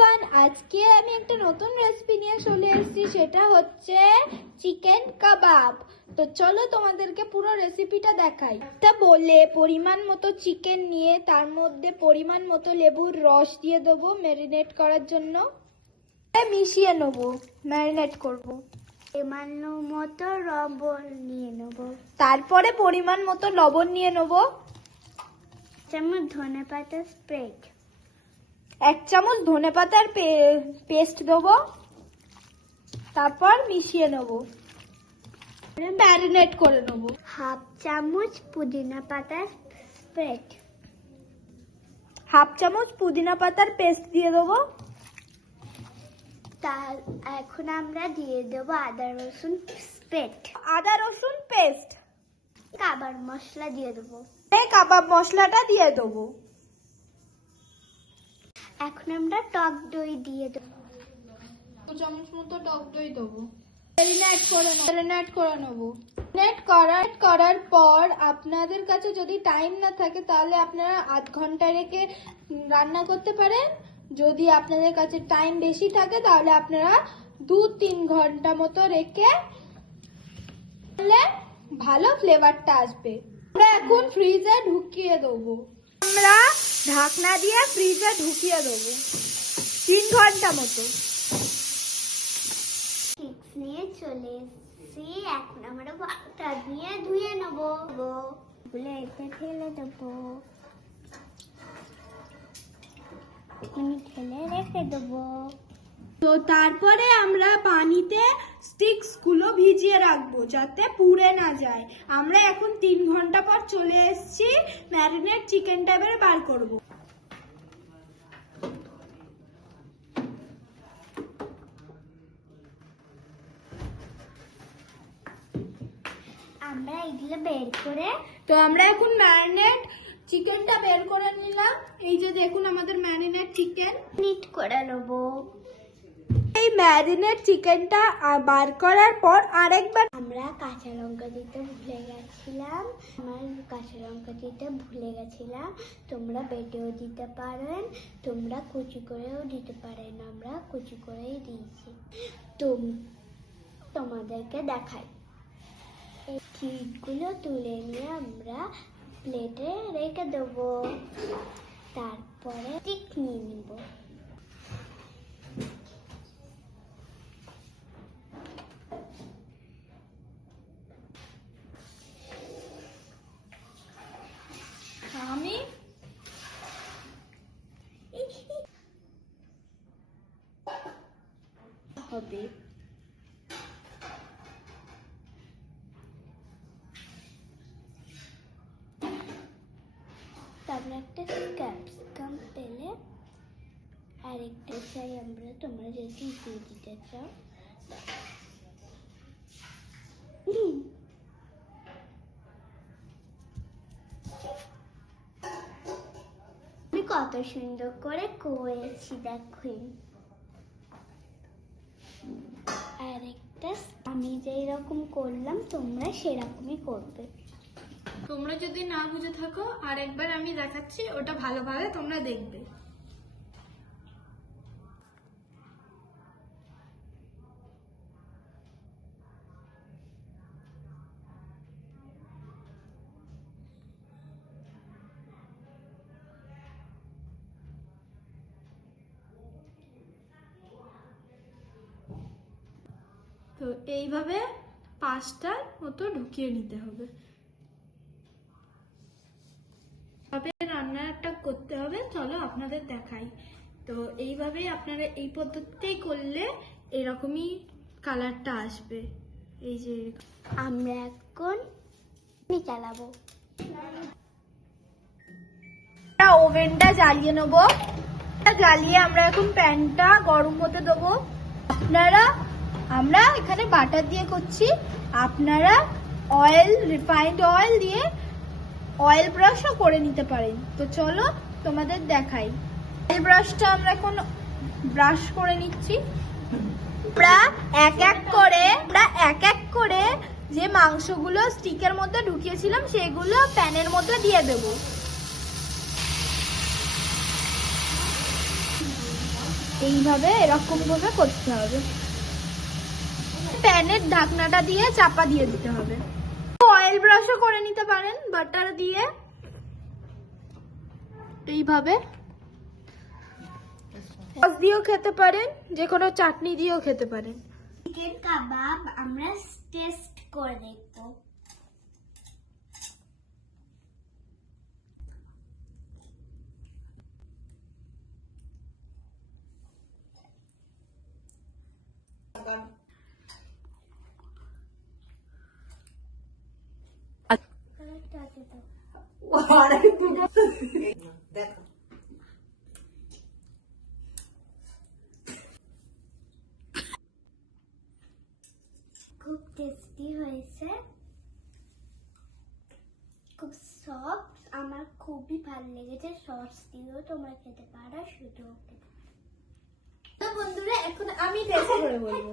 Everyone, আজকে আমি একটা নতুন রেসিপি নিয়ে চলে এসেছি, সেটা হচ্ছে চিকেন কাবাব। তো চলো তোমাদেরকে পুরো রেসিপিটা দেখাই। তা বলে পরিমাণ মতো চিকেন নিয়ে তার মধ্যে পরিমাণ মতো লেবুর রস দিয়ে দেবো ম্যারিনেট করার জন্য। মিশিয়ে নেবো, ম্যারিনেট করবো। পরিমাণ মতো লবণ নিয়ে নেবো। তারপরে পরিমাণ মতো লবণ নিয়ে নেবো। চামচ ধনেপাতা স্প্রেড। 1 চামচ ধনেপাতার পেস্ট দেবো। তারপর মিশিয়ে নেবো, ম্যারিনেট করে নেবো। 1/2 চামচ পুদিনা পাতা স্প্রেড। 1/2 চামচ পুদিনা পাতার পেস্ট দিয়ে দেবো। এখন আমরা দিয়ে দেবো আদা রসুন স্প্রেড। আদা রসুন পেস্ট। কাবাব মশলা দিয়ে দেবো। কাবাব মশলাটা দিয়ে দেবো। এখন আমরা টক দই দিয়ে দেবো। 2 চামচ মতো টক দই দেবো। ম্যারিনেট করে নেবো। ম্যারিনেট করার পর আপনাদের কাছে যদি টাইম না থাকে তাহলে আপনারা 1/2 ঘন্টা রেখে রান্না করতে পারেন। যদি আপনাদের কাছে টাইম বেশি থাকে তাহলে আপনারা 2-3 ঘন্টা মতো রেখে ভালো ফ্লেভারটা আসবে। আমরা এখন ফ্রিজে ঢুকিয়ে দেবো। আমরা ঢাকনা দিয়ে ফ্রিজে ঢুকিয়ে দেবো 3 ঘন্টা মতো। চিপস নিয়ে চলে এসেছি। এখন আমরা ভাতটা দিয়ে ধুয়ে নেবো। প্লেটে ঢেলে দেবো। ঢেলে রেখে দেবো। তো তারপরে আমরা পানিতে স্টিক্স গুলো ভিজিয়ে রাখবো যাতে পুড়ে না যায়। আমরা এখন 3 ঘন্টা পর চলে এসেছি, ম্যারিনেট চিকেনটা এবারে বার করবো। আমরা এগুলো বের করে তো আমরা এখন ম্যারিনেট চিকেনটা বের করে নিলাম। এই যে দেখুন আমাদের ম্যারিনেট চিকেন। নিট করে নেবো। এই ম্যারিনেট চিকেনটা বার করার পর আরেকবার আমরা কাঁচা লঙ্কা দিতে ভুলে গেছিলাম। তোমরা বেটেও দিতে পারেন, তোমরা কুচি করেও দিতে পারেন। আমরা কুচি করেই দিয়েছি। তোমাদেরকে দেখাই। এই চিজগুলো তুলে নিয়ে আমরা প্লেটে রেখে দেবো। তারপরে স্টিক নিয়ে নিব। আমি হবে তারপরে একটা ক্যাপসিকাম পেলে আরেকটা চাই আমরা। তোমরা যদি দিয়ে দিতে চাও। আমি কত সুন্দর করে করেছি দেখুন। আরেকটা আমি যেই রকম করলাম তোমরা সেরকমই করবে। তোমরা যদি না বুঝে থাকো আরেকবার আমি দেখাচ্ছি, ওটা ভালোভাবে তোমরা দেখবে। তো এইভাবে 5টার মতো ঢুকিয়ে নিতে হবে। তবে রান্নাটা করতে হবে, চলো আপনাদের দেখাই। তো এইভাবে আপনারা এই পদ্ধতিতেই করলে এরকমই কালারটা আসবে। এই যে আমরা এখন চালাবো। ওভেনটা জ্বালিয়ে নেবো। জ্বালিয়ে আমরা এখন প্যানটা গরম হতে দেবো। আমরা এখানে বাটার দিয়ে করছি, আপনারা রিফাইন্ড অয়েল দিয়ে অয়েল ব্রাশও করে নিতে পারেন। তো চলো তোমাদের দেখাই। অয়েল ব্রাশটা আমরা এখন ব্রাশ করে নিচ্ছি। আমরা এক এক করে যে মাংসগুলো স্টিকের মধ্যে ঢুকিয়েছিলাম সেগুলো প্যানের মধ্যে দিয়ে দেবো। এইভাবে এরকম ভাবে করতে হবে। প্যানের ঢাকনাটা দিয়ে চাপা দিয়ে দিতে হবে। অয়েল ব্রাশও করে নিতে পারেন বাটার দিয়ে, এইভাবে সস দিয়েও খেতে পারেন, যে কোনো চাটনি দিয়েও খেতে পারেন। চিকেন কাবাব আমরা টেস্ট করে দেখবো। খুব টেস্টি হয়েছে, খুব সফট, আমার খুবই ভালো লেগেছে। সস দিয়েও তোমরা খেতে পারো, শুধু তো বন্ধুরা এখন আমি টেস্ট করে বলবো।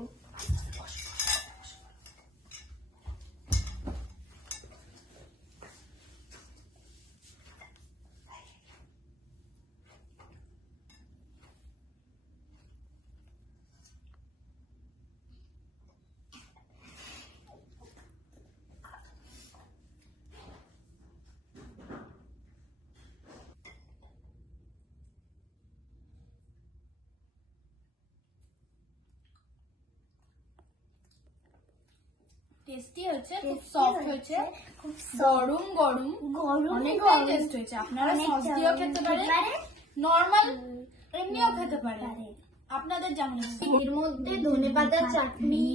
টেস্টি হয়েছে, খুব সফট হয়েছে, খুব গরম গরম গরম অনেক গরম টেস্ট হয়েছে। আপনারা অনেক সস দিয়েও গরম খেতে খেতে পারেন, পারেন। নরমাল এমনিও খেতে পারেন, আপনাদের যেমন ইচ্ছে। এর মধ্যে ধনেপাতা চাটনি,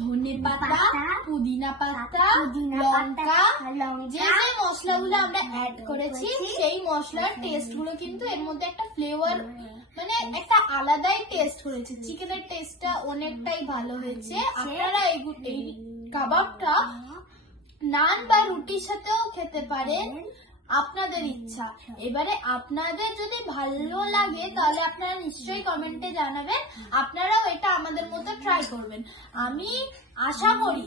ধনেপাতা, পুদিনা পাতা, লঙ্কা, যে যে মশলাগুলো আমরা অ্যাড করেছি সেই মশলার টেস্ট গুলো কিন্তু এর মধ্যে একটা ফ্লেভার, মানে একটা আলাদাই টেস্ট হয়েছে। চিকেনের টেস্টটা অনেকটাই ভালো হয়েছে। আপনারা এই কাবাবটা নান বা রুটির সাথেও খেতে পারেন, আপনাদের ইচ্ছা। এবারে আপনাদের যদি ভালো লাগে তাহলে আপনারা নিশ্চয়ই কমেন্টে জানাবেন, আপনারাও এটা আমাদের মতো ট্রাই করবেন। আমি আশা করি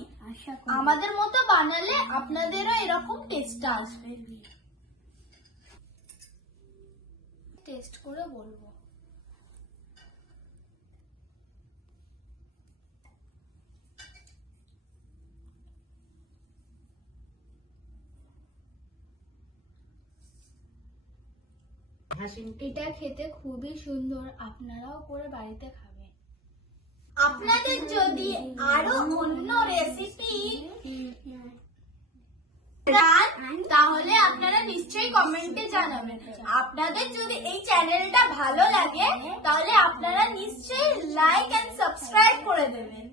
আমাদের মতো বানালে আপনাদেরও এরকম টেস্টটা আসবে। টেস্ট করে বলবো। এটা খেতে খুবই সুন্দর, আপনারাও করে বাড়িতে খাবেন। আপনাদের যদি আরো অন্য রেসিপি তাহলে আপনারা নিশ্চয়ই কমেন্টে জানাবেন। আপনাদের যদি এই চ্যানেলটা ভালো লাগে তাহলে আপনারা নিশ্চয়ই লাইক এন্ড সাবস্ক্রাইব করে দেবেন।